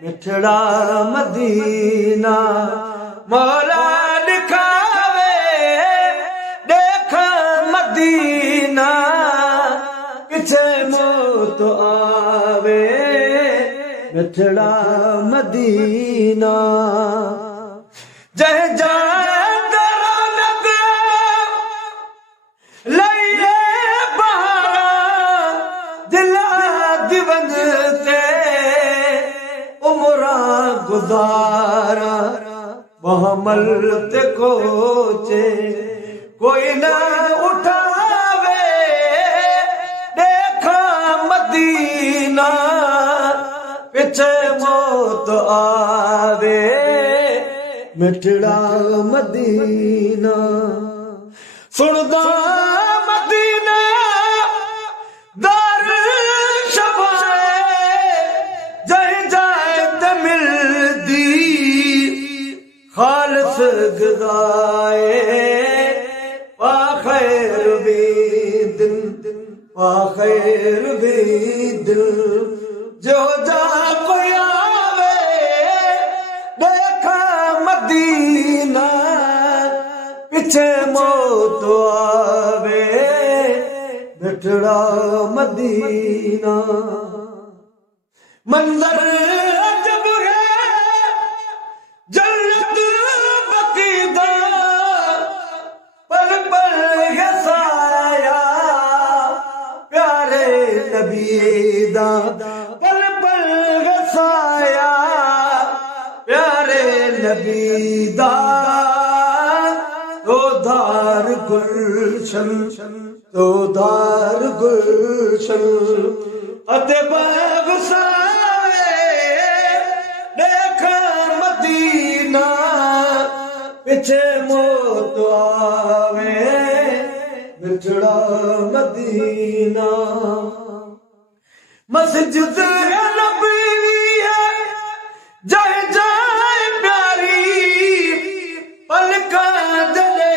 मिठड़ा मदीना मौला दिखावे, देख मदीना किसे मौत आवे। मिठड़ा मदीना जह जान रौनक लइले बहारा, दिला दिवन ते उमरा गुजारा। महमल ते कोचे कोई न उठावे, देखा मदीना पिछे मौत आवे। मिठड़ा मदीना सुनदा मदीना दार शफाए, जह जाए ते मिलदी खालिस गज़ाए। पा खैर भी दिन, पा खैर भी दिल, जो जा कोई आवे, देखा मदीना पिछे मौत आवे। मिठड़ा मदीना मंजर अजब है जन्नत बकीदा, पल पल है साया प्यारे नबी दा। पल पल है साया प्यारे नबी दा। तो धार गुलशन, तो धार गुलशन अते बाग सावे, देखा मदीना पिछे मौत आवे। मिठड़ा मदीना मस्जिद नबी है जह जाए प्यारी, पलका जले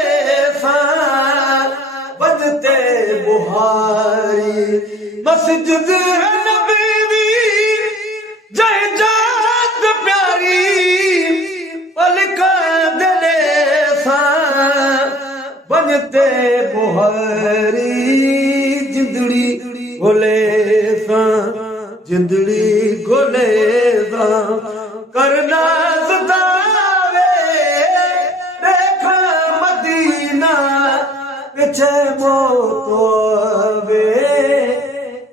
सा बजते बुहारी। मस्जिद नबी जह जात प्यारी, पलका जले सा बजते बुहारी। जिंदड़ी गोले सा, जिंदड़ी गोले सा करना सतावे, देखा मदीना पिछे मौत आवे।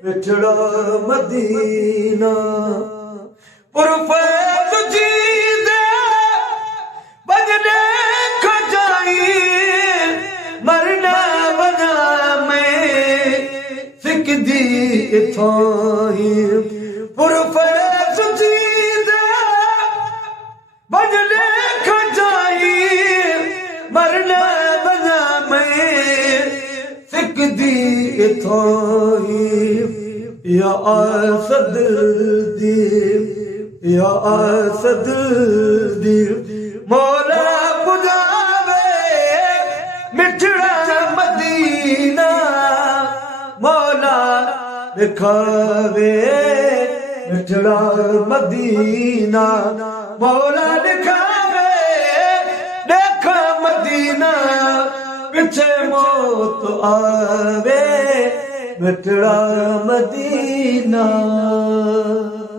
मिठड़ा मदीना पुरफैज जी दे बजने खजाई, मरना बना मैं सिकदी इथाई। पुरफैज जी दे बजने खजाई, मरना बना मैं सिकदी इथाई। या आसद दी, या आसद दी मौला बुझावे। मिठड़ा मदीना मौला दिखावे। मिठड़ा मदीना मौला दिखावे, देखा मदीना पिछे मौत आवे। मिठड़ा मदीना।